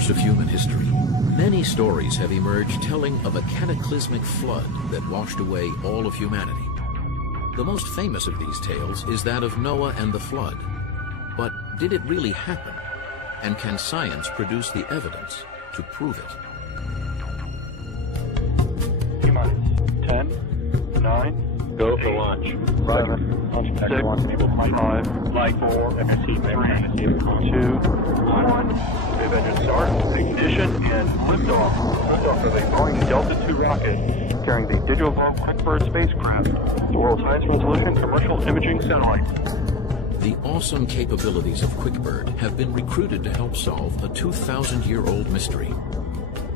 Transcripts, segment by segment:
course of human history, many stories have emerged telling of a cataclysmic flood that washed away all of humanity. The most famous of these tales is that of Noah and the flood. But did it really happen? And can science produce the evidence to prove it? 10, 9, go for launch. 7, 6, 5, flight 4, 3, 2, 1. Engine start, ignition, and liftoff. Liftoff of the Boeing Delta II rocket carrying the Digital QuickBird spacecraft, the world's highest resolution commercial imaging satellite. The awesome capabilities of QuickBird have been recruited to help solve a 2,000-year-old mystery.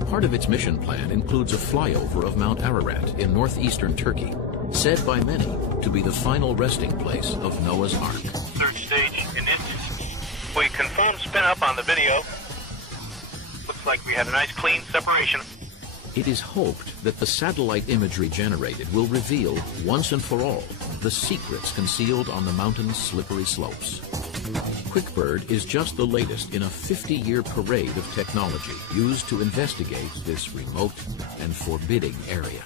Part of its mission plan includes a flyover of Mount Ararat in northeastern Turkey, said by many to be the final resting place of Noah's Ark. Third stage ignition. We confirmed spin up on the video. Looks like we had a nice clean separation. It is hoped that the satellite imagery generated will reveal, once and for all, the secrets concealed on the mountain's slippery slopes. QuickBird is just the latest in a 50-year parade of technology used to investigate this remote and forbidding area.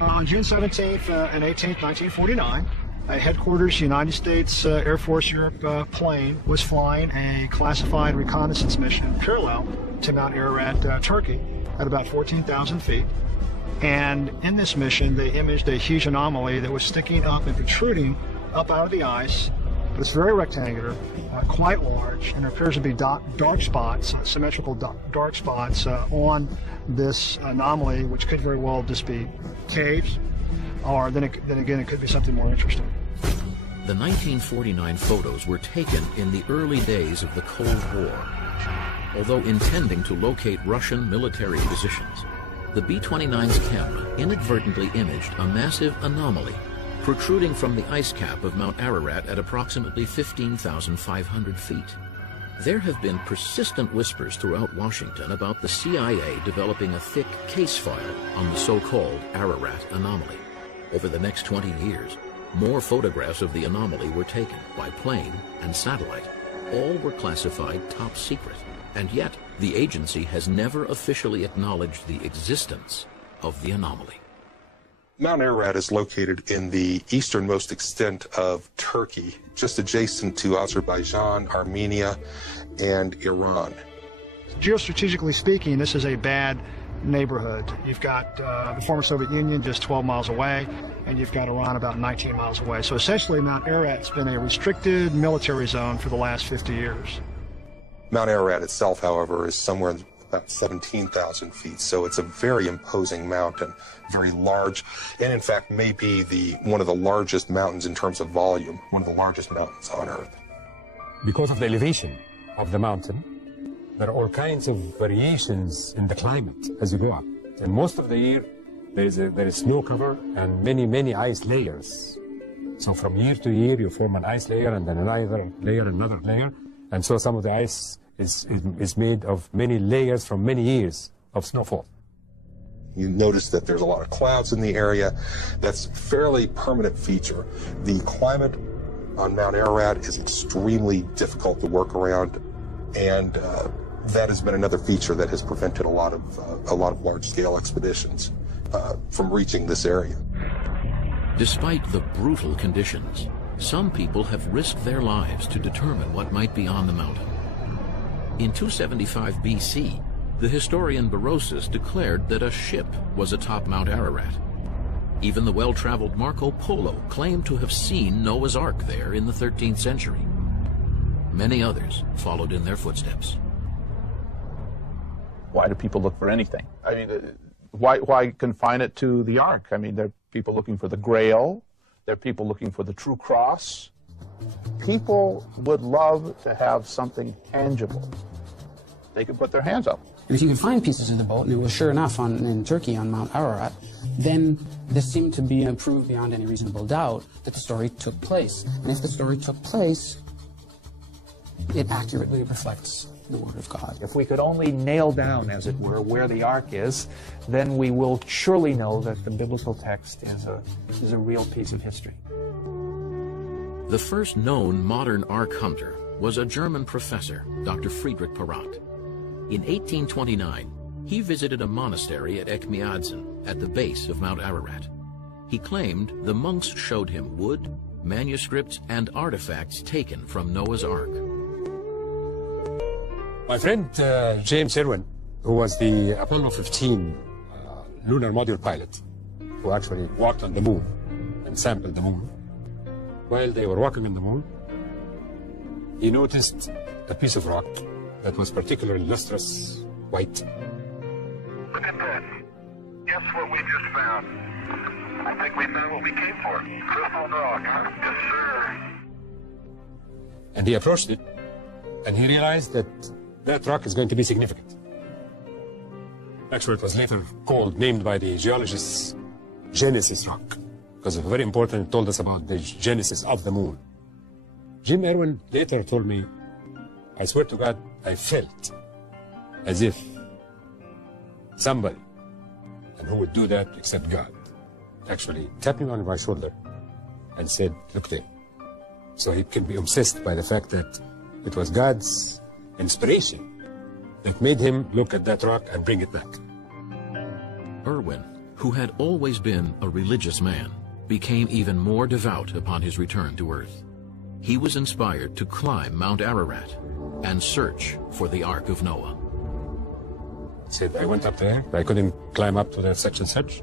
On June 17th and 18th, 1949, a headquarters United States Air Force Europe plane was flying a classified reconnaissance mission parallel to Mount Ararat, Turkey, at about 14,000 feet. And in this mission, they imaged a huge anomaly that was sticking up and protruding up out of the ice. It's very rectangular, quite large, and there appears to be dark spots, symmetrical dark spots on this anomaly, which could very well just be caves, or then again, it could be something more interesting. The 1949 photos were taken in the early days of the Cold War. Although intending to locate Russian military positions, the B-29's camera inadvertently imaged a massive anomaly protruding from the ice cap of Mount Ararat at approximately 15,500 feet. There have been persistent whispers throughout Washington about the CIA developing a thick case file on the so-called Ararat anomaly. Over the next 20 years, more photographs of the anomaly were taken by plane and satellite. All were classified top secret, and yet the agency has never officially acknowledged the existence of the anomaly. Mount Ararat is located in the easternmost extent of Turkey, just adjacent to Azerbaijan, Armenia, and Iran. Geostrategically speaking, this is a bad neighborhood. You've got the former Soviet Union just 12 miles away, and you've got Iran about 19 miles away. So essentially, Mount Ararat's been a restricted military zone for the last 50 years. Mount Ararat itself, however, is somewhere about 17,000 feet, so it's a very imposing mountain, very large, and in fact may be one of the largest mountains in terms of volume, one of the largest mountains on Earth. Because of the elevation of the mountain, there are all kinds of variations in the climate as you go up. And most of the year, there is snow cover and many ice layers. So from year to year, you form an ice layer and then another layer, and so some of the ice is made of many layers from many years of snowfall. You notice that there's a lot of clouds in the area. That's a fairly permanent feature. The climate on Mount Ararat is extremely difficult to work around, and that has been another feature that has prevented a lot of large-scale expeditions from reaching this area. Despite the brutal conditions, some people have risked their lives to determine what might be on the mountain. In 275 BC, the historian Berosus declared that a ship was atop Mount Ararat. Even the well-traveled Marco Polo claimed to have seen Noah's Ark there in the 13th century. Many others followed in their footsteps. Why do people look for anything? I mean, why confine it to the Ark? I mean, there are people looking for the Grail. There are people looking for the true cross. People would love to have something tangible they could put their hands up. And if you could find pieces of the boat, and it was sure enough in Turkey on Mount Ararat, then this seemed to be proved beyond any reasonable doubt that the story took place. And if the story took place, it accurately reflects the Word of God. If we could only nail down, as it were, where the Ark is, then we will surely know that the biblical text is a real piece of history. The first known modern Ark hunter was a German professor, Dr. Friedrich Perrott. In 1829, he visited a monastery at Ekmiadzin at the base of Mount Ararat. He claimed the monks showed him wood, manuscripts, and artifacts taken from Noah's Ark. My friend James Irwin, who was the Apollo 15 lunar module pilot, who actually walked on the moon and sampled the moon, while they were walking on the moon, he noticed a piece of rock that was particularly lustrous, white. Look at that. Guess what we just found? I think we found what we came for. Crystal rock, huh? Yes, sir. And he approached it, and he realized that that rock is going to be significant. Actually, it was later named by the geologists Genesis Rock, because it was very important. It told us about the genesis of the moon. Jim Irwin later told me, I swear to God, I felt as if somebody, and who would do that except God, actually tapped me on my shoulder and said, look there. So he can be obsessed by the fact that it was God's inspiration that made him look at that rock and bring it back. Irwin, who had always been a religious man, became even more devout upon his return to Earth. He was inspired to climb Mount Ararat and search for the Ark of Noah. He said, I went up there. I couldn't climb up to that such and such,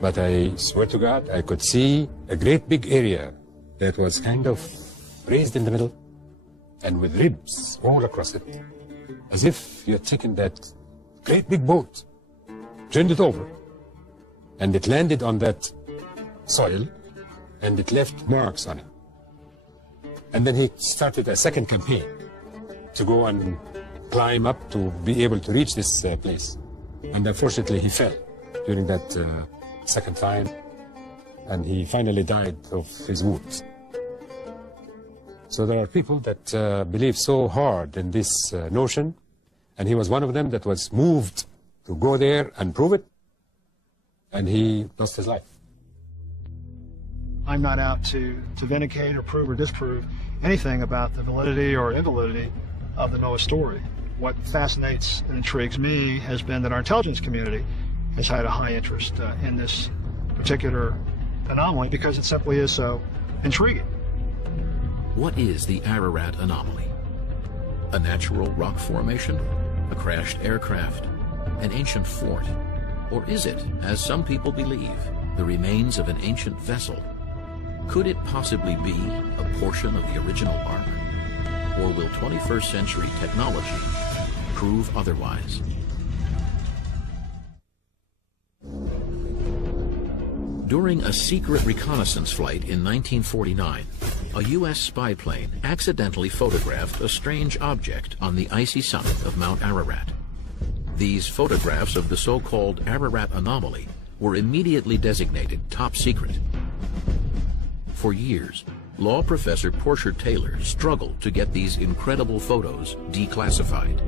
but I swear to God, I could see a great big area that was kind of raised in the middle and with ribs all across it, as if you had taken that great big boat, turned it over, and it landed on that soil, and it left marks on it. And then he started a second campaign to go and climb up to be able to reach this place. And unfortunately, he fell during that second time, and he finally died of his wounds. So there are people that believe so hard in this notion, and he was one of them that was moved to go there and prove it, and he lost his life. I'm not out to vindicate or prove or disprove anything about the validity or invalidity of the Noah story. What fascinates and intrigues me has been that our intelligence community has had a high interest in this particular anomaly because it simply is so intriguing. What is the Ararat anomaly? A natural rock formation? A crashed aircraft? An ancient fort? Or is it, as some people believe, the remains of an ancient vessel? Could it possibly be a portion of the original Ark? Or will 21st century technology prove otherwise? During a secret reconnaissance flight in 1949, a U.S. spy plane accidentally photographed a strange object on the icy summit of Mount Ararat. These photographs of the so-called Ararat anomaly were immediately designated top secret. For years, law professor Portia Taylor struggled to get these incredible photos declassified.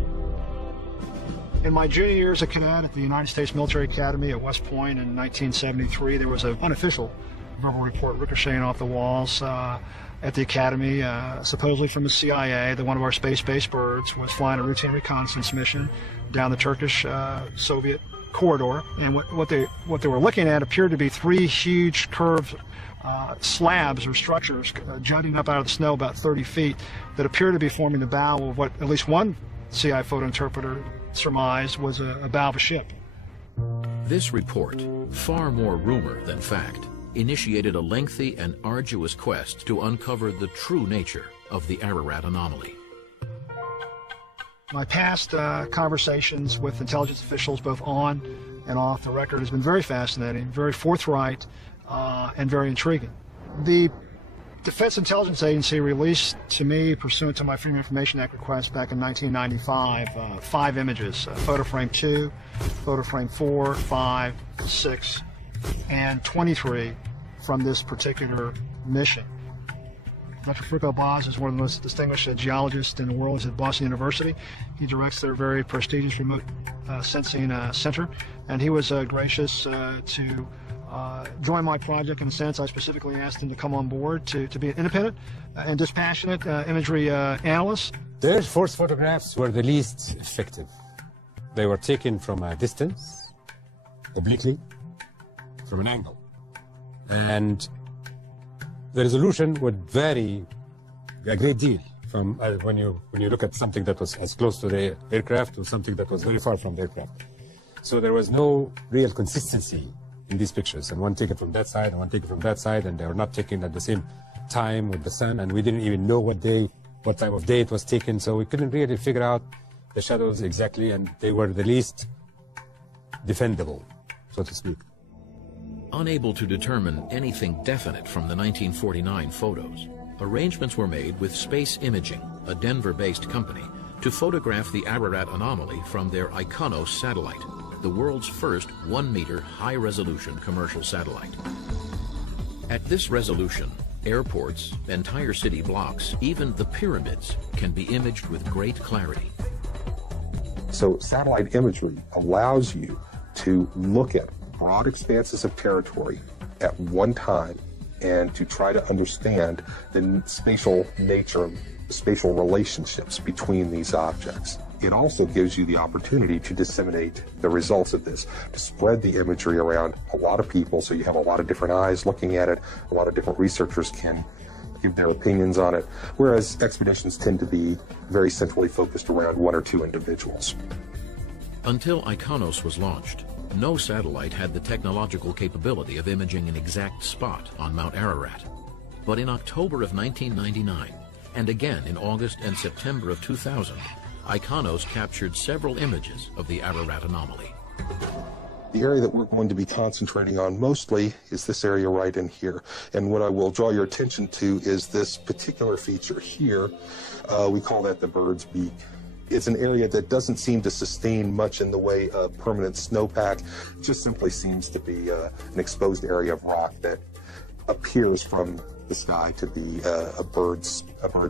In my junior year as a cadet at the United States Military Academy at West Point in 1973, there was an unofficial verbal report ricocheting off the walls at the Academy, supposedly from the CIA, that one of our space-based birds was flying a routine reconnaissance mission down the Turkish-Soviet corridor. And what they were looking at appeared to be three huge curved slabs or structures jutting up out of the snow about 30 feet that appeared to be forming the bow of what at least one CIA photo interpreter surmised was a bow of a ship. This report, far more rumor than fact, initiated a lengthy and arduous quest to uncover the true nature of the Ararat anomaly. My past conversations with intelligence officials, both on and off the record, has been very fascinating, very forthright, and very intriguing. The Defense Intelligence Agency released to me, pursuant to my Freedom of Information Act request back in 1995, 5 images, photo frame 2, photo frame 4, 5, 6, and 23 from this particular mission. Dr. Fruko Baz is one of the most distinguished geologists in the world. He's at Boston University. He directs their very prestigious remote sensing center, and he was gracious to join my project. In a sense, I specifically asked him to come on board to be an independent and dispassionate imagery analyst. The Air Force photographs were the least effective. They were taken from a distance, obliquely, from an angle. And the resolution would vary a great deal from when you look at something that was as close to the aircraft to something that was very far from the aircraft. So there was no real consistency in these pictures, and one taken from that side and one taken from that side, and they were not taken at the same time with the sun, and we didn't even know what time of day it was taken, so we couldn't really figure out the shadows exactly, and they were the least defendable, so to speak. Unable to determine anything definite from the 1949 photos, arrangements were made with Space Imaging, a Denver-based company, to photograph the Ararat anomaly from their Iconos satellite, the world's first 1-meter high-resolution commercial satellite. At this resolution, airports, entire city blocks, even the pyramids can be imaged with great clarity. So satellite imagery allows you to look at broad expanses of territory at one time and to try to understand the spatial nature, spatial relationships between these objects. It also gives you the opportunity to disseminate the results of this, to spread the imagery around a lot of people so you have a lot of different eyes looking at it, a lot of different researchers can give their opinions on it, whereas expeditions tend to be very centrally focused around one or two individuals. Until Iconos was launched, no satellite had the technological capability of imaging an exact spot on Mount Ararat. But in October of 1999, and again in August and September of 2000, Iconos captured several images of the Ararat anomaly. The area that we're going to be concentrating on mostly is this area right in here. And what I will draw your attention to is this particular feature here. We call that the bird's beak. It's an area that doesn't seem to sustain much in the way of permanent snowpack. It just simply seems to be an exposed area of rock that appears from the sky to be a bird's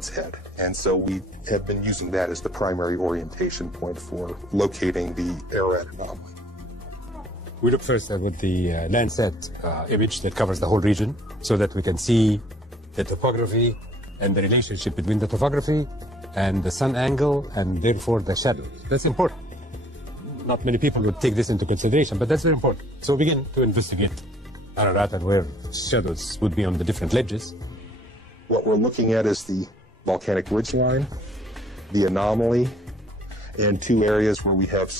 head. And so we have been using that as the primary orientation point for locating the Ararat anomaly. We look first with the Landsat image that covers the whole region so that we can see the topography and the relationship between the topography and the sun angle and therefore the shadows. That's important. Not many people would take this into consideration, but that's very important. So we begin to investigate Ararat and where shadows would be on the different ledges. What we're looking at is the volcanic ridgeline, the anomaly, and two areas where we have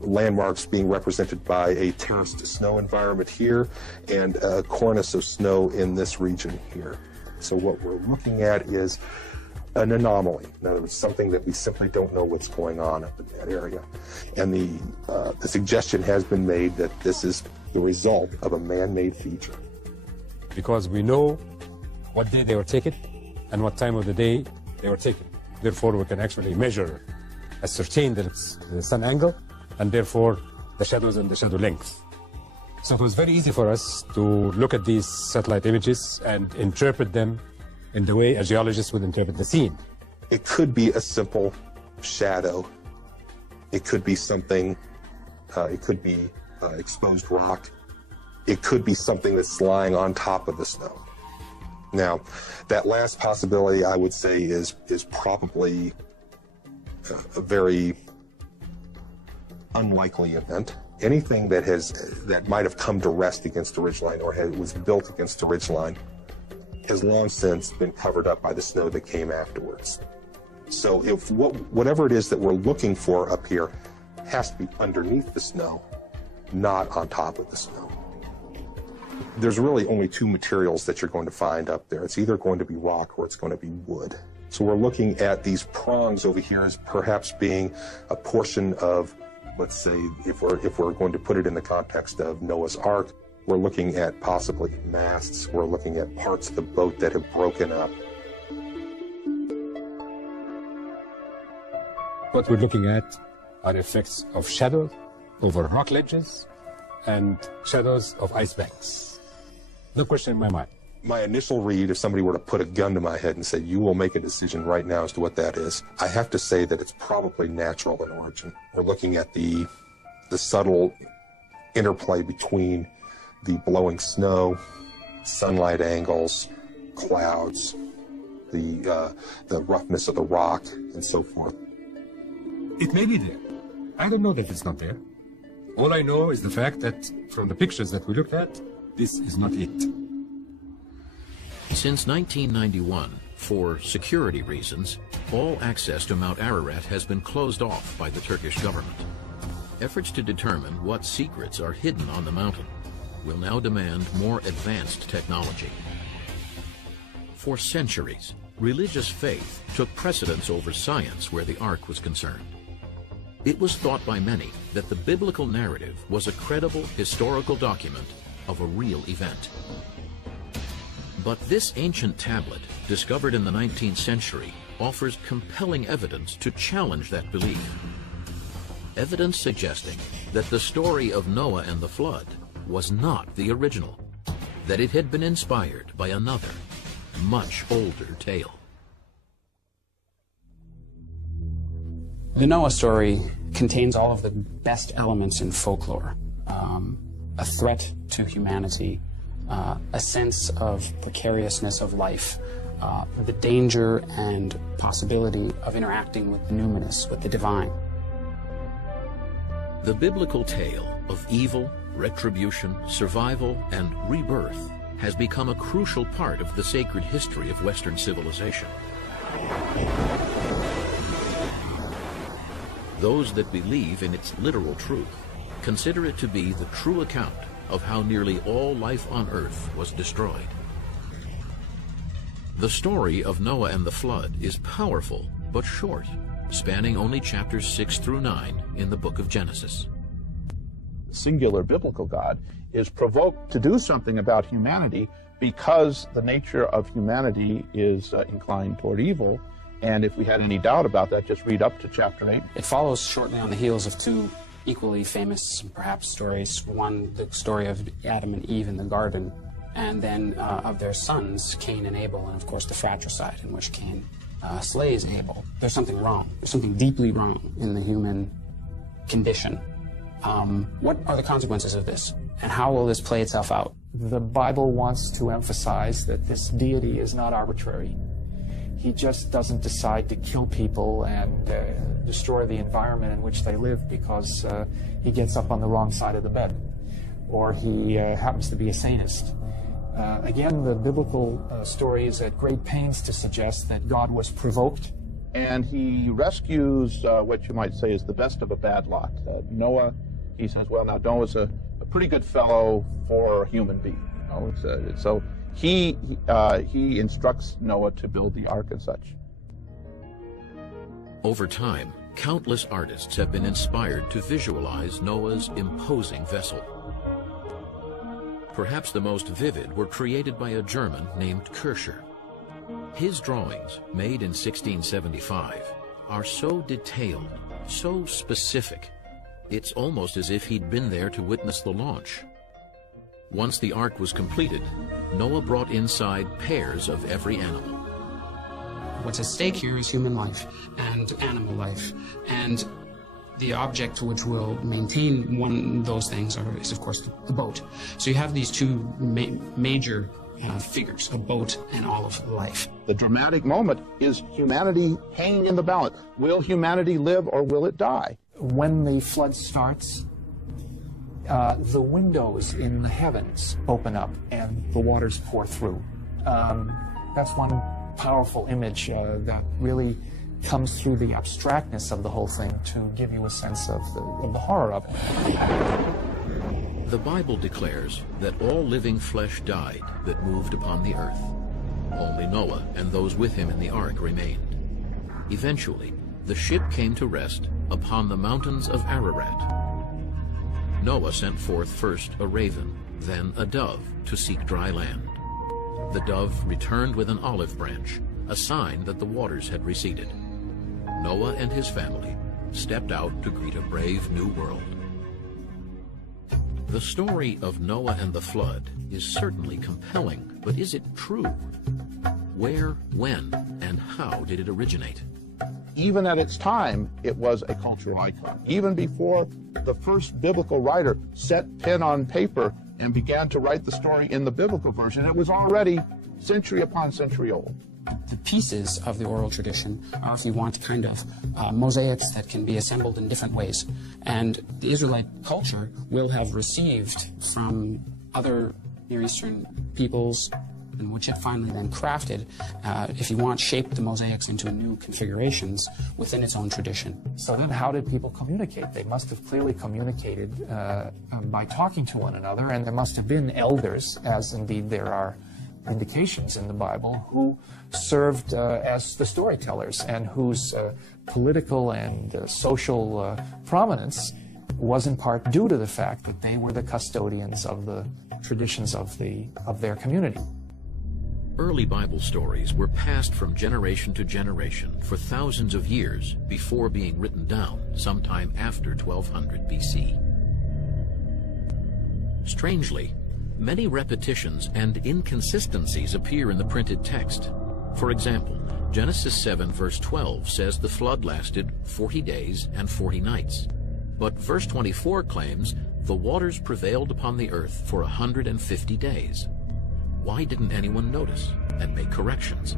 landmarks being represented by a terraced snow environment here and a cornice of snow in this region here. So what we're looking at is an anomaly. In other words, something that we simply don't know what's going on up in that area. And the suggestion has been made that this is the result of a man-made feature. Because we know what day they were taken and what time of the day they were taken. Therefore, we can actually measure, ascertain the sun angle, and therefore the shadows and the shadow length. So it was very easy for us to look at these satellite images and interpret them in the way a geologist would interpret the scene. It could be a simple shadow. It could be something, it could be exposed rock. It could be something that's lying on top of the snow. Now, that last possibility, I would say, is probably a very unlikely event. Anything that might have come to rest against the ridgeline or was built against the ridgeline has long since been covered up by the snow that came afterwards. So if whatever it is that we're looking for up here has to be underneath the snow, not on top of the snow. There's really only two materials that you're going to find up there. It's either going to be rock or it's going to be wood. So we're looking at these prongs over here as perhaps being a portion of, let's say, if we're going to put it in the context of Noah's Ark, we're looking at possibly masts, we're looking at parts of the boat that have broken up. What we're looking at are effects of shadows over rock ledges and shadows of ice banks. No question in my mind. My initial read, if somebody were to put a gun to my head and say, you will make a decision right now as to what that is, I have to say that it's probably natural in origin. We're looking at the subtle interplay between the blowing snow, sunlight angles, clouds, the roughness of the rock, and so forth. It may be there. I don't know that it's not there. All I know is the fact that from the pictures that we looked at, this is not it. Since 1991, for security reasons, all access to Mount Ararat has been closed off by the Turkish government. Efforts to determine what secrets are hidden on the mountain will now demand more advanced technology. For centuries, religious faith took precedence over science where the Ark was concerned. It was thought by many that the biblical narrative was a credible historical document of a real event. But this ancient tablet, discovered in the 19th century, offers compelling evidence to challenge that belief. Evidence suggesting that the story of Noah and the flood was not the original, that it had been inspired by another, much older tale. The Noah story contains all of the best elements in folklore. A threat to humanity, a sense of precariousness of life, the danger and possibility of interacting with the numinous, with the divine. The biblical tale of evil, retribution, survival, and rebirth has become a crucial part of the sacred history of Western civilization. Those that believe in its literal truth consider it to be the true account of how nearly all life on earth was destroyed. The story of Noah and the flood is powerful but short, spanning only chapters 6 through 9 in the book of Genesis. The singular biblical God is provoked to do something about humanity because the nature of humanity is inclined toward evil. And if we had any doubt about that, just read up to chapter 8. It follows shortly on the heels of two equally famous, perhaps, stories. One, the story of Adam and Eve in the garden, and then of their sons, Cain and Abel, and of course the fratricide in which Cain slays Abel. There's something wrong. There's something deeply wrong in the human condition. What are the consequences of this, and how will this play itself out? The Bible wants to emphasize that this deity is not arbitrary. He just doesn't decide to kill people and destroy the environment in which they live because he gets up on the wrong side of the bed, or he happens to be a sadist. Again, the biblical story is at great pains to suggest that God was provoked. And he rescues what you might say is the best of a bad lot. Noah, he says, well, now Noah's a pretty good fellow for a human being. You know, so he instructs Noah to build the ark and such. Over time, countless artists have been inspired to visualize Noah's imposing vessel. Perhaps the most vivid were created by a German named Kircher. His drawings, made in 1675, are so detailed, so specific, it's almost as if he'd been there to witness the launch. Once the ark was completed, Noah brought inside pairs of every animal. What's at stake here is human life and animal life, and the object which will maintain one of those things is, of course, the boat. So you have these two major figures, a boat and all of life. The dramatic moment is humanity hanging in the balance. Will humanity live or will it die? When the flood starts, the windows in the heavens open up and the waters pour through. That's one powerful image that really comes through the abstractness of the whole thing to give you a sense of the horror of it. The Bible declares that all living flesh died that moved upon the earth. Only Noah and those with him in the ark remained. Eventually, the ship came to rest upon the mountains of Ararat. Noah sent forth first a raven, then a dove to seek dry land. The dove returned with an olive branch, a sign that the waters had receded. Noah and his family stepped out to greet a brave new world. The story of Noah and the flood is certainly compelling, but is it true? Where, when, and how did it originate? Even at its time, it was a cultural icon. Even before the first biblical writer set pen on paper and began to write the story in the biblical version, it was already century upon century old. The pieces of the oral tradition are, if you want, kind of mosaics that can be assembled in different ways. And the Israelite culture will have received from other Near Eastern peoples, in which it finally then crafted, if you want, shaped the mosaics into new configurations within its own tradition. So then how did people communicate? They must have clearly communicated by talking to one another, and there must have been elders, as indeed there are indications in the Bible, who served as the storytellers and whose political and social prominence was in part due to the fact that they were the custodians of the traditions of their community. Early Bible stories were passed from generation to generation for thousands of years before being written down sometime after 1200 BC. Strangely, many repetitions and inconsistencies appear in the printed text. For example, Genesis 7 verse 12 says the flood lasted 40 days and 40 nights. But verse 24 claims the waters prevailed upon the earth for 150 days. Why didn't anyone notice and make corrections?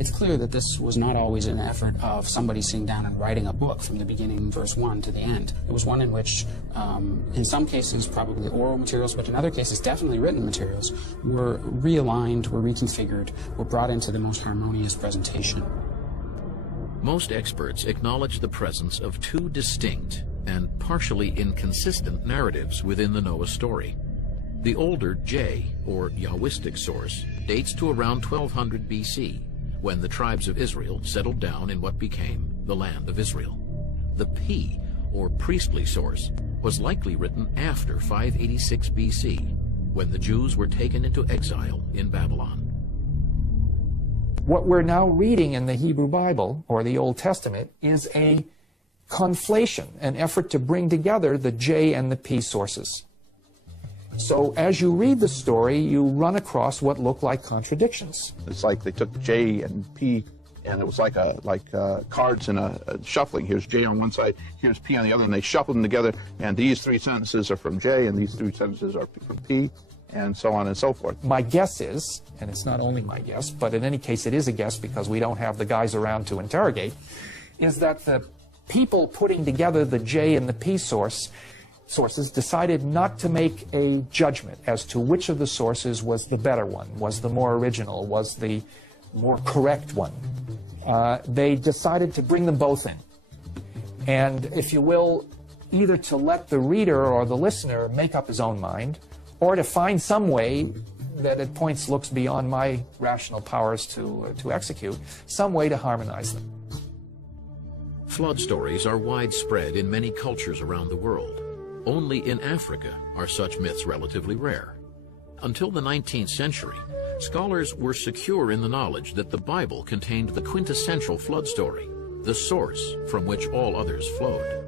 It's clear that this was not always an effort of somebody sitting down and writing a book from the beginning, verse 1 to the end. It was one in which, in some cases, probably oral materials, but in other cases, definitely written materials, were realigned, were reconfigured, were brought into the most harmonious presentation. Most experts acknowledge the presence of two distinct and partially inconsistent narratives within the Noah story. The older J, or Yahwistic source, dates to around 1200 BC, when the tribes of Israel settled down in what became the land of Israel. The P, or priestly source, was likely written after 586 BC, when the Jews were taken into exile in Babylon. What we're now reading in the Hebrew Bible, or the Old Testament, is a conflation, an effort to bring together the J and the P sources. So as you read the story, you run across what look like contradictions. It's like they took J and P, and it was like cards in a shuffling. Here's J on one side, here's P on the other, and they shuffled them together, and these three sentences are from J, and these three sentences are from P, and so on and so forth. My guess is, and it's not only my guess, but in any case it is a guess because we don't have the guys around to interrogate, is that the people putting together the J and the P sources decided not to make a judgment as to which of the sources was the better one, was the more original, was the more correct one. They decided to bring them both in. And if you will, either to let the reader or the listener make up his own mind, or to find some way that at points looks beyond my rational powers to execute, some way to harmonize them. Flood stories are widespread in many cultures around the world. Only in Africa are such myths relatively rare. Until the 19th century, scholars were secure in the knowledge that the Bible contained the quintessential flood story, the source from which all others flowed.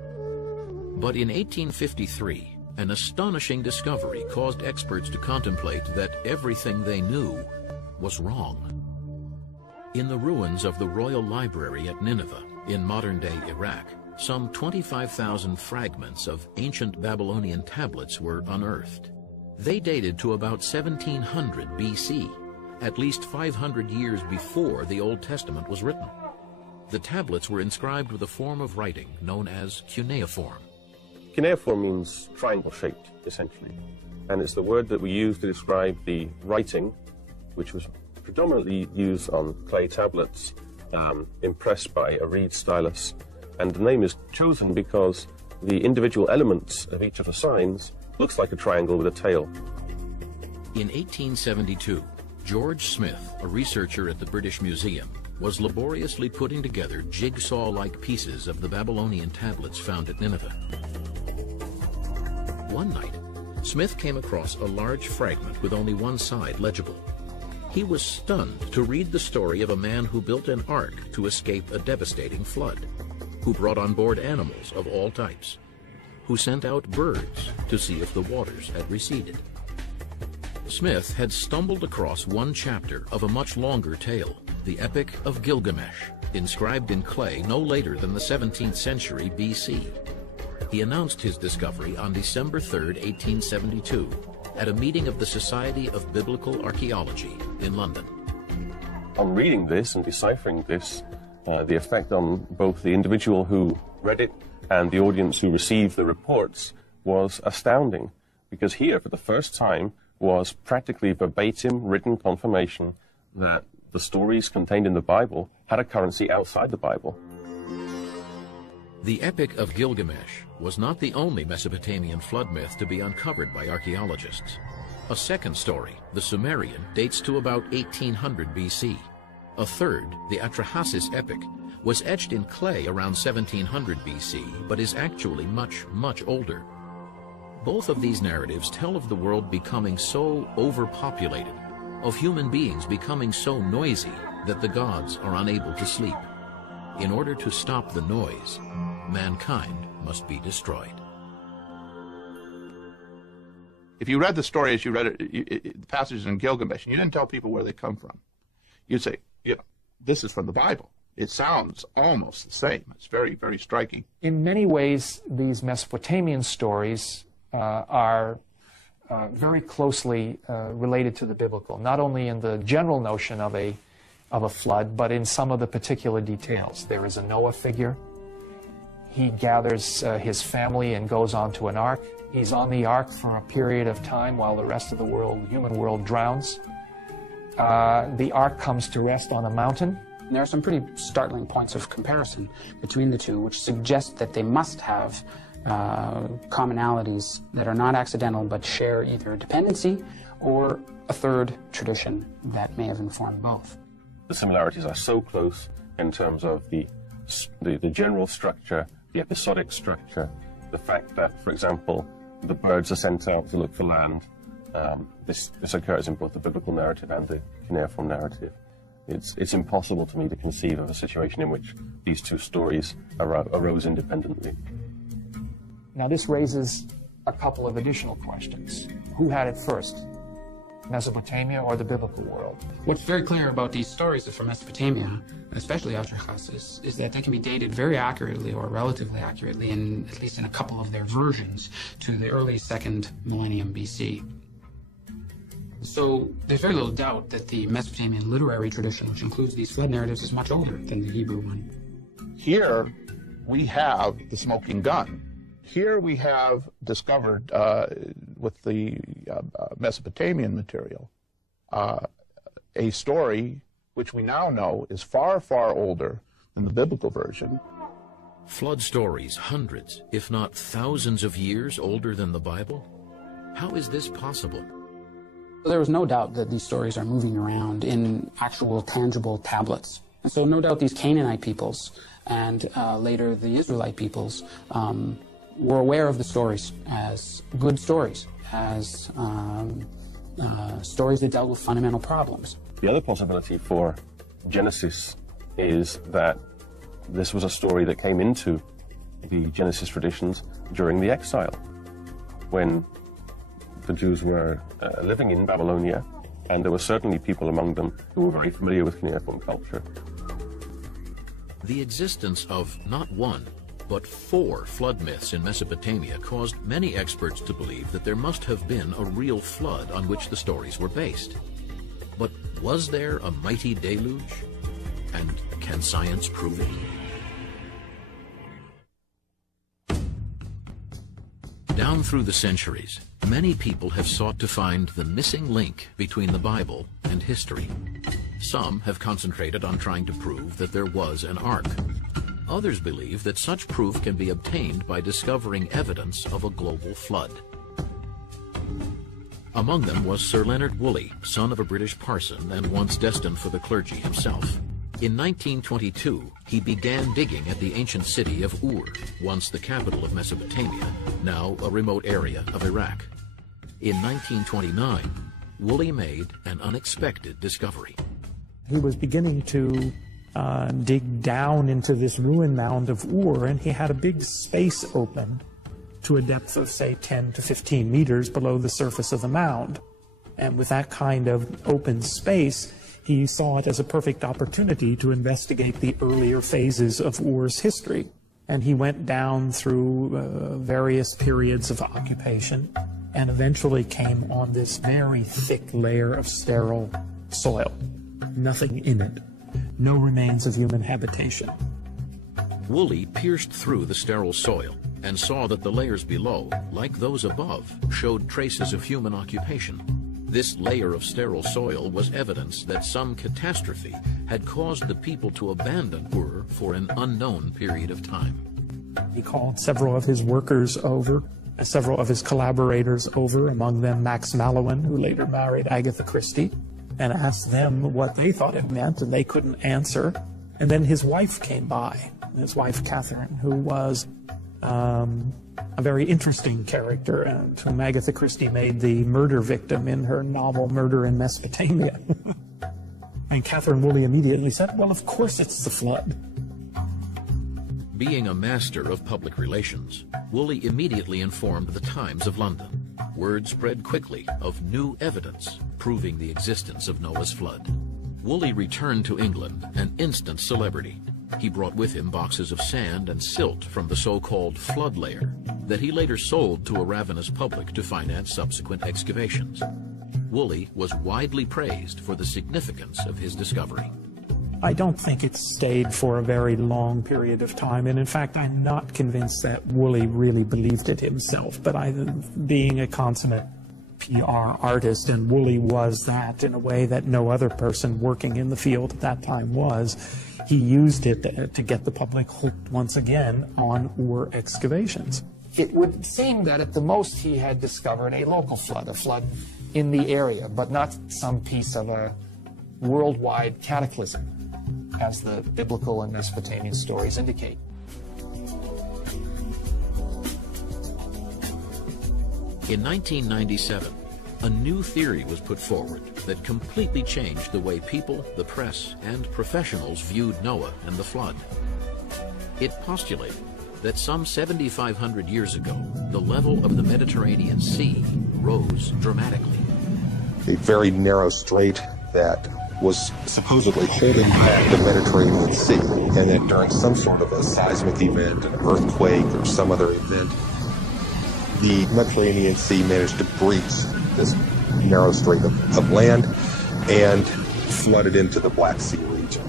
But in 1853, an astonishing discovery caused experts to contemplate that everything they knew was wrong. In the ruins of the Royal Library at Nineveh, in modern-day Iraq, some 25,000 fragments of ancient Babylonian tablets were unearthed. They dated to about 1700 BC, at least 500 years before the Old Testament was written. The tablets were inscribed with a form of writing known as cuneiform. Cuneiform means triangle-shaped, essentially, and it's the word that we use to describe the writing, which was predominantly used on clay tablets, impressed by a reed stylus. And the name is chosen because the individual elements of each of the signs looks like a triangle with a tail. In 1872, George Smith, a researcher at the British Museum, was laboriously putting together jigsaw-like pieces of the Babylonian tablets found at Nineveh. One night, Smith came across a large fragment with only one side legible. He was stunned to read the story of a man who built an ark to escape a devastating flood, who brought on board animals of all types, who sent out birds to see if the waters had receded. Smith had stumbled across one chapter of a much longer tale, the Epic of Gilgamesh, inscribed in clay no later than the 17th century BC. he announced his discovery on December 3, 1872, at a meeting of the Society of Biblical Archaeology in London. On reading this and deciphering this, the effect on both the individual who read it and the audience who received the reports was astounding, because here, for the first time, was practically verbatim written confirmation that the stories contained in the Bible had a currency outside the Bible. The Epic of Gilgamesh was not the only Mesopotamian flood myth to be uncovered by archaeologists. A second story, the Sumerian, dates to about 1800 BC. A third, the Atrahasis epic, was etched in clay around 1700 BC, but is actually much, much older. Both of these narratives tell of the world becoming so overpopulated, of human beings becoming so noisy that the gods are unable to sleep. In order to stop the noise, mankind must be destroyed. If you read the story as you read it, the passages in Gilgamesh, and you didn't tell people where they come from, you'd say, you know, this is from the Bible. It sounds almost the same. It's very, very striking. In many ways, these Mesopotamian stories are very closely related to the biblical, not only in the general notion of a flood, but in some of the particular details. There is a Noah figure. He gathers his family and goes onto an ark. He's on the ark for a period of time while the rest of the world, human world, drowns. The ark comes to rest on a mountain. There are some pretty startling points of comparison between the two, which suggest that they must have commonalities that are not accidental but share either a dependency or a third tradition that may have informed both. The similarities are so close in terms of the general structure, the episodic structure, the fact that, for example, the birds are sent out to look for land. This occurs in both the biblical narrative and the cuneiform narrative. It's impossible to me to conceive of a situation in which these two stories arose independently. Now this raises a couple of additional questions. Who had it first, Mesopotamia or the biblical world? What's very clear about these stories from Mesopotamia, especially Atrahasis, is that they can be dated very accurately or relatively accurately, at least in a couple of their versions, to the early 2nd millennium BC. So there's very little doubt that the Mesopotamian literary tradition, which includes these flood narratives, is much older than the Hebrew one. Here we have the smoking gun. Here we have discovered, with the Mesopotamian material, a story which we now know is far, far older than the biblical version. Flood stories hundreds, if not thousands of years older than the Bible? How is this possible? There was no doubt that these stories are moving around in actual tangible tablets. And so no doubt these Canaanite peoples and later the Israelite peoples were aware of the stories as good stories, as stories that dealt with fundamental problems. The other possibility for Genesis is that this was a story that came into the Genesis traditions during the exile, when the Jews were living in Babylonia, and there were certainly people among them who were very familiar with cuneiform culture. The existence of not one, but 4 flood myths in Mesopotamia caused many experts to believe that there must have been a real flood on which the stories were based. But was there a mighty deluge? And can science prove it? Down through the centuries, many people have sought to find the missing link between the Bible and history. Some have concentrated on trying to prove that there was an ark. Others believe that such proof can be obtained by discovering evidence of a global flood. Among them was Sir Leonard Woolley, son of a British parson and once destined for the clergy himself. In 1922, he began digging at the ancient city of Ur, once the capital of Mesopotamia, now a remote area of Iraq. In 1929, Woolley made an unexpected discovery. He was beginning to dig down into this ruin mound of Ur, and he had a big space open to a depth of, say, 10 to 15 meters below the surface of the mound. And with that kind of open space, he saw it as a perfect opportunity to investigate the earlier phases of Ur's history. And he went down through various periods of occupation and eventually came on this very thick layer of sterile soil. Nothing in it. No remains of human habitation. Woolley pierced through the sterile soil and saw that the layers below, like those above, showed traces of human occupation. This layer of sterile soil was evidence that some catastrophe had caused the people to abandon Ur for an unknown period of time. He called several of his workers over, several of his collaborators over, among them Max Mallowan, who later married Agatha Christie, and asked them what they thought it meant, and they couldn't answer. And then his wife came by, his wife Catherine, who was a very interesting character, and whom Agatha Christie made the murder victim in her novel Murder in Mesopotamia. And Catherine Woolley immediately said, well, of course it's the flood. Being a master of public relations, Woolley immediately informed the Times of London. Word spread quickly of new evidence proving the existence of Noah's flood. Woolley returned to England an instant celebrity. He brought with him boxes of sand and silt from the so-called flood layer that he later sold to a ravenous public to finance subsequent excavations. Woolley was widely praised for the significance of his discovery. I don't think it stayed for a very long period of time, and in fact I'm not convinced that Woolley really believed it himself, but being a consummate PR artist, and Woolley was that in a way that no other person working in the field at that time was, he used it to get the public hooked once again on Ur excavations. It would seem that at the most he had discovered a local flood, a flood in the area, but not some piece of a worldwide cataclysm, as the biblical and Mesopotamian stories indicate. In 1997, a new theory was put forward that completely changed the way people, the press, and professionals viewed Noah and the flood. It postulated that some 7,500 years ago, the level of the Mediterranean Sea rose dramatically. A very narrow strait that was supposedly holding back the Mediterranean Sea, and that during some sort of a seismic event, an earthquake, or some other event, the Mediterranean Sea managed to breach this narrow strait of land and flooded into the Black Sea region.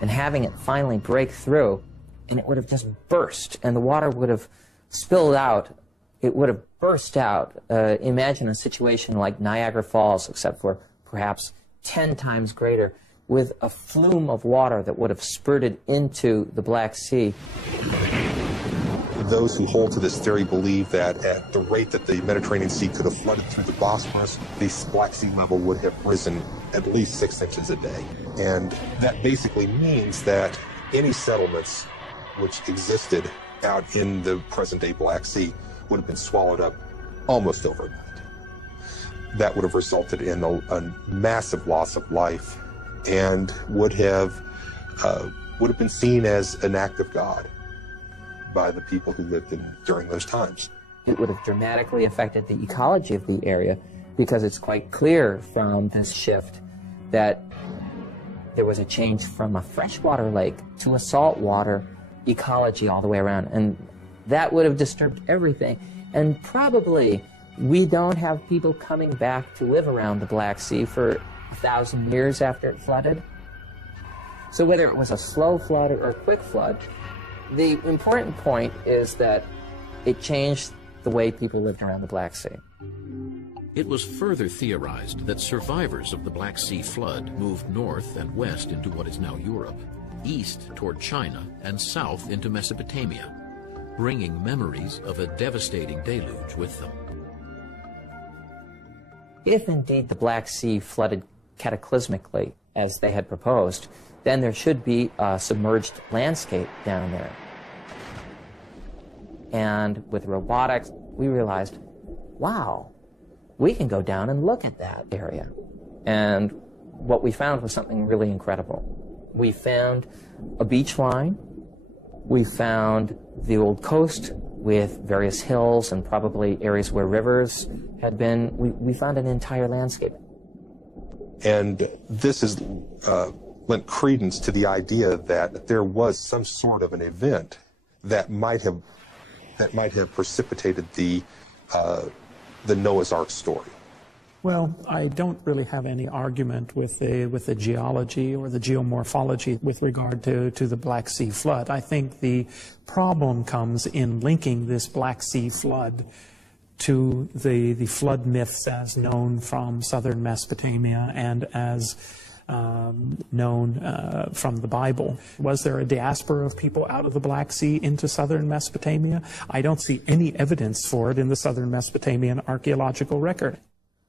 And having it finally break through, and it would have just burst, and the water would have spilled out. It would have burst out. Imagine a situation like Niagara Falls, except for perhaps 10 times greater, with a flume of water that would have spurted into the Black Sea. Those who hold to this theory believe that at the rate that the Mediterranean Sea could have flooded through the Bosphorus, the Black Sea level would have risen at least 6 inches a day. And that basically means that any settlements which existed out in the present-day Black Sea would have been swallowed up almost overnight. That would have resulted in a massive loss of life, and would have been seen as an act of God by the people who lived during those times. It would have dramatically affected the ecology of the area, because it's quite clear from this shift that there was a change from a freshwater lake to a saltwater ecology all the way around, and that would have disturbed everything. And probably we don't have people coming back to live around the Black Sea for 1,000 years after it flooded. So whether it was a slow flood or a quick flood, the important point is that it changed the way people lived around the Black Sea. It was further theorized that survivors of the Black Sea flood moved north and west into what is now Europe, east toward China, and south into Mesopotamia, bringing memories of a devastating deluge with them. If indeed the Black Sea flooded cataclysmically, as they had proposed, then there should be a submerged landscape down there. And with robotics, we realized, wow, we can go down and look at that area. And what we found was something really incredible. We found a beach line. We found the old coast with various hills and probably areas where rivers had been. We found an entire landscape. And this is lent credence to the idea that there was some sort of an event that might have precipitated the Noah's Ark story. Well, I don't really have any argument with the geology or the geomorphology with regard to the Black Sea flood. I think the problem comes in linking this Black Sea flood to the flood myths as known from southern Mesopotamia and as known from the Bible. Was there a diaspora of people out of the Black Sea into southern Mesopotamia? I don't see any evidence for it in the southern Mesopotamian archaeological record.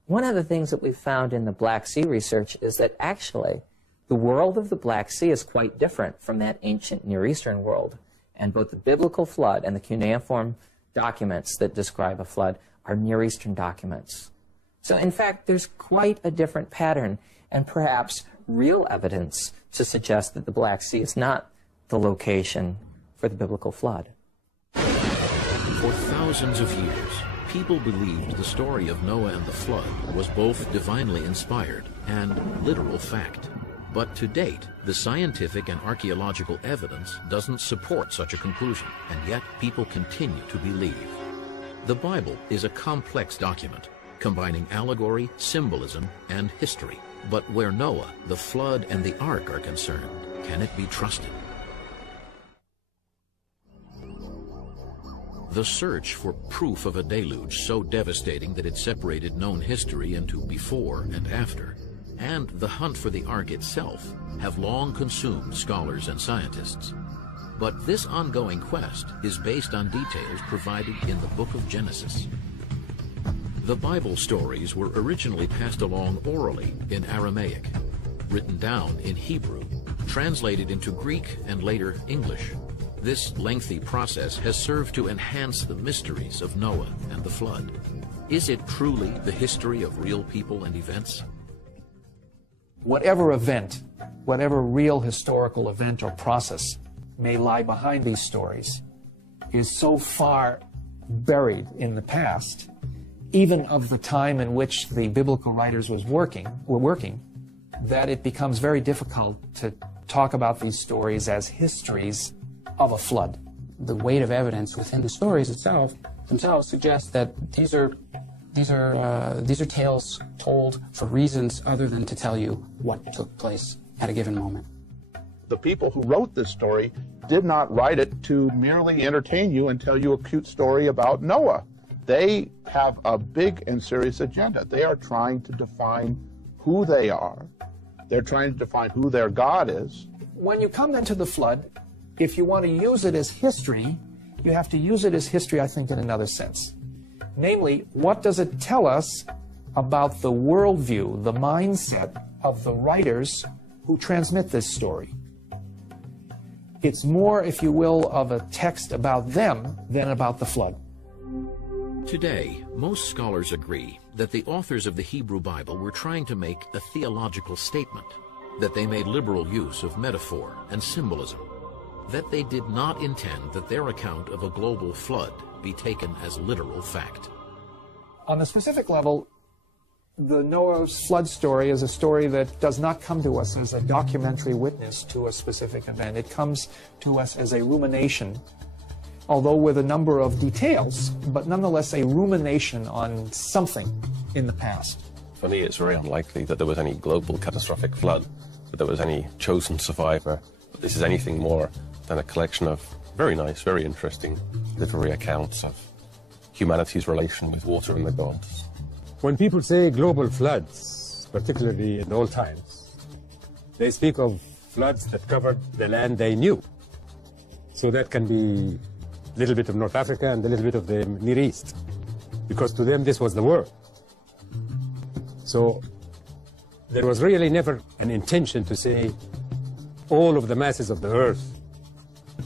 One of the things that we've found in the Black Sea research is that actually the world of the Black Sea is quite different from that ancient Near Eastern world. And both the biblical flood and the cuneiform documents that describe a flood are Near Eastern documents. So in fact, there's quite a different pattern and perhaps real evidence to suggest that the Black Sea is not the location for the biblical flood. For thousands of years, people believed the story of Noah and the flood was both divinely inspired and literal fact. But to date, the scientific and archaeological evidence doesn't support such a conclusion, and yet people continue to believe. The Bible is a complex document, combining allegory, symbolism, and history. But where Noah, the flood, and the ark are concerned, can it be trusted? The search for proof of a deluge so devastating that it separated known history into before and after, and the hunt for the ark itself, have long consumed scholars and scientists. But this ongoing quest is based on details provided in the book of Genesis. The Bible stories were originally passed along orally in Aramaic, written down in Hebrew, translated into Greek and later English. This lengthy process has served to enhance the mysteries of Noah and the flood. Is it truly the history of real people and events? Whatever event, whatever real historical event or process may lie behind these stories is so far buried in the past, even of the time in which the biblical writers were working, that it becomes very difficult to talk about these stories as histories of a flood. The weight of evidence within the stories themselves suggests that these are tales told for reasons other than to tell you what took place at a given moment. The people who wrote this story did not write it to merely entertain you and tell you a cute story about Noah. They have a big and serious agenda. They are trying to define who they are. They're trying to define who their God is. When you come into the flood, if you want to use it as history, you have to use it as history, I think, in another sense. Namely, what does it tell us about the worldview, the mindset of the writers who transmit this story? It's more, if you will, of a text about them than about the flood. Today, most scholars agree that the authors of the Hebrew Bible were trying to make a theological statement, that they made liberal use of metaphor and symbolism, that they did not intend that their account of a global flood be taken as literal fact. On the specific level, the Noah's flood story is a story that does not come to us as a documentary witness to a specific event. It comes to us as a rumination, although with a number of details, but nonetheless a rumination on something in the past. For me, it's very unlikely that there was any global catastrophic flood, that there was any chosen survivor. But this is anything more than a collection of very nice, very interesting literary accounts of humanity's relation with water and the gods. When people say global floods, particularly in old times, they speak of floods that covered the land they knew. So that can be a little bit of North Africa and a little bit of the Near East, because to them this was the world. So there was really never an intention to say all of the masses of the earth,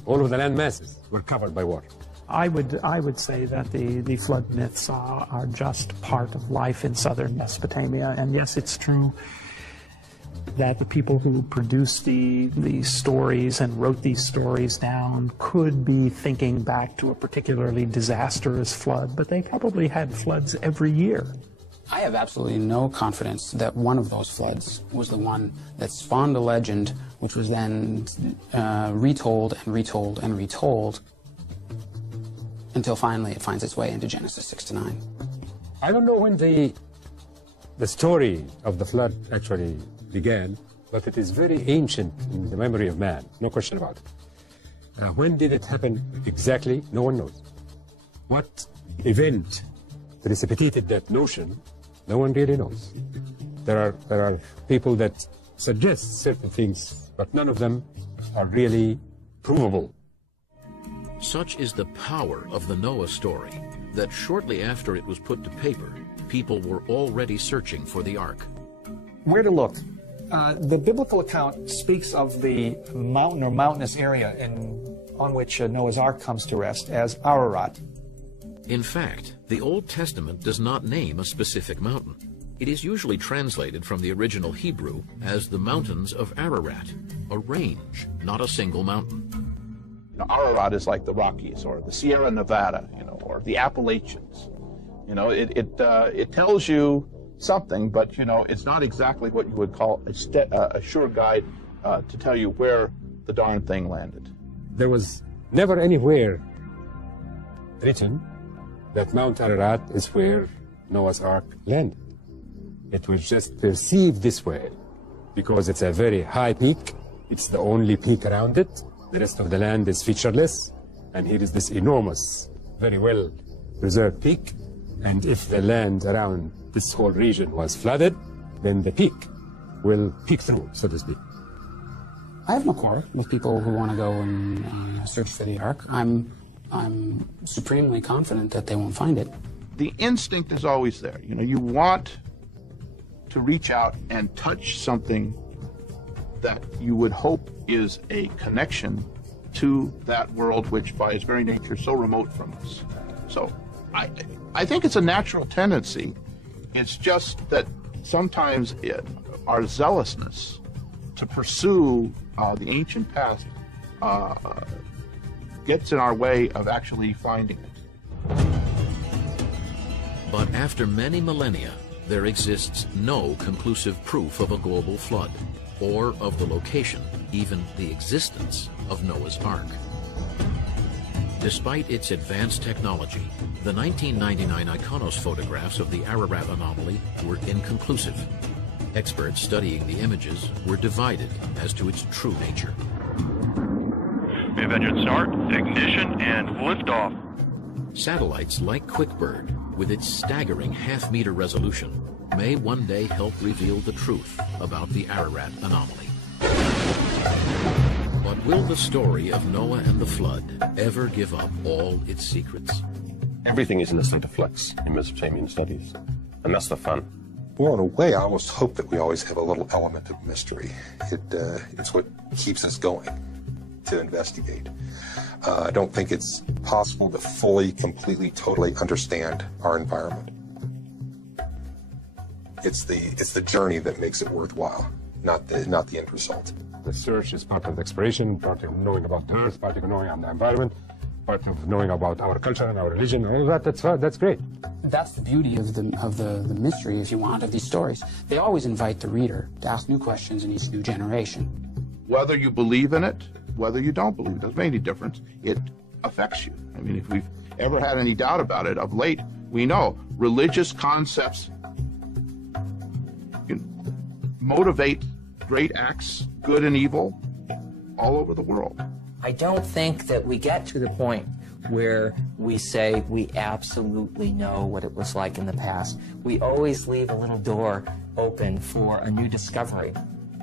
all of the land masses were covered by water. I would say that the flood myths are just part of life in southern Mesopotamia. And yes, it's true that the people who produced the stories and wrote these stories down could be thinking back to a particularly disastrous flood, but they probably had floods every year. I have absolutely no confidence that one of those floods was the one that spawned a legend, which was then retold and retold and retold until finally it finds its way into Genesis 6 to 9. I don't know when the story of the flood actually began, but it is very ancient in the memory of man, no question about it. When did it happen exactly? No one knows. What event precipitated that notion? No one really knows. There are people that suggest certain things, but none of them are really provable. Such is the power of the Noah story that shortly after it was put to paper, people were already searching for the ark. Where to look? The biblical account speaks of the mountain or mountainous area on which Noah's ark comes to rest as Ararat. In fact, the Old Testament does not name a specific mountain. It is usually translated from the original Hebrew as the mountains of Ararat, a range, not a single mountain. Ararat is like the Rockies or the Sierra Nevada, or the Appalachians. It tells you something, but it's not exactly what you would call a sure guide to tell you where the darn thing landed. There was never anywhere written that Mount Ararat is where Noah's Ark landed. It was just perceived this way because it's a very high peak. It's the only peak around it. The rest of the land is featureless. And here is this enormous, very well preserved peak. And if the land around this whole region was flooded, then the peak will peek through, so to speak. I have no quarrel with people who want to go and search for the ark. I'm supremely confident that they won't find it. The instinct is always there. You want to reach out and touch something that you would hope is a connection to that world which by its very nature is so remote from us. So I think it's a natural tendency. It's just that sometimes our zealousness to pursue the ancient past gets in our way of actually finding it. But after many millennia, there exists no conclusive proof of a global flood, or of the location, even the existence, of Noah's Ark. Despite its advanced technology, the 1999 Iconos photographs of the Ararat anomaly were inconclusive. Experts studying the images were divided as to its true nature. We have engine start, ignition, and liftoff. Satellites like QuickBird, with its staggering half-meter resolution, may one day help reveal the truth about the Ararat anomaly. But will the story of Noah and the flood ever give up all its secrets? Everything is in a state of flux in Mesopotamian studies, and that's the fun. Well, in a way, I almost hope that we always have a little element of mystery. It's what keeps us going to investigate. I don't think it's possible to fully, completely, totally understand our environment. It's the journey that makes it worthwhile, not the end result. The search is part of the exploration, part of knowing about the earth, part of knowing about the environment, part of knowing about our culture and our religion, and all that. That's great. That's the beauty of the mystery, if you want, of these stories. They always invite the reader to ask new questions in each new generation. Whether you believe in it, whether you don't believe it, doesn't make any difference. It affects you. I mean, if we've ever had any doubt about it, of late, we know religious concepts motivate great acts, good and evil, all over the world. I don't think that we get to the point where we say we absolutely know what it was like in the past. We always leave a little door open for a new discovery.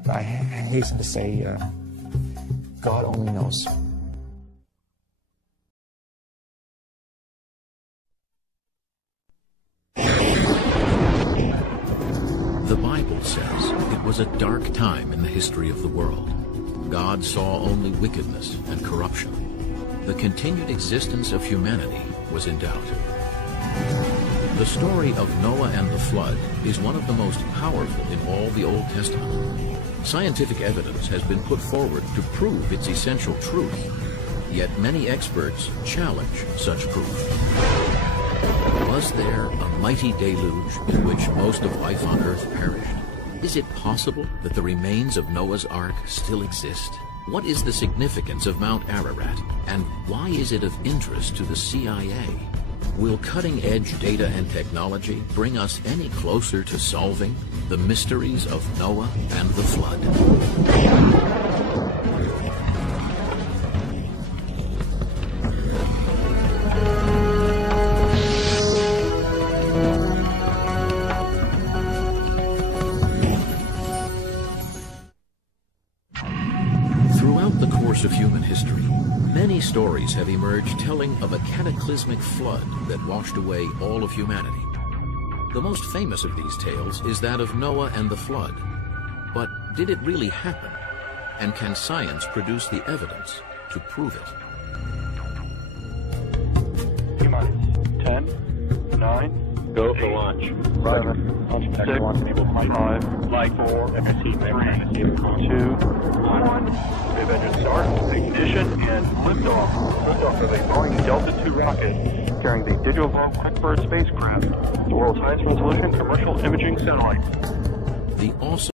I hasten to say, God only knows. The Bible says it was a dark time in the history of the world. God saw only wickedness and corruption. The continued existence of humanity was in doubt. The story of Noah and the flood is one of the most powerful in all the Old Testament. Scientific evidence has been put forward to prove its essential truth, yet many experts challenge such proof. Was there a mighty deluge in which most of life on Earth perished? Is it possible that the remains of Noah's Ark still exist? What is the significance of Mount Ararat, and why is it of interest to the CIA? Will cutting-edge data and technology bring us any closer to solving the mysteries of Noah and the flood? Throughout the course of human history, many stories have emerged telling of a cataclysmic flood that washed away all of humanity. The most famous of these tales is that of Noah and the flood. But did it really happen? And can science produce the evidence to prove it? 10, 9, Go for launch. 7, 6, 5, 4, 3, 2, 1. Wave engine start, ignition, and liftoff. Liftoff of a Boeing Delta II rocket carrying the Digital Quickbird spacecraft, the world's highest resolution commercial imaging satellite. The awesome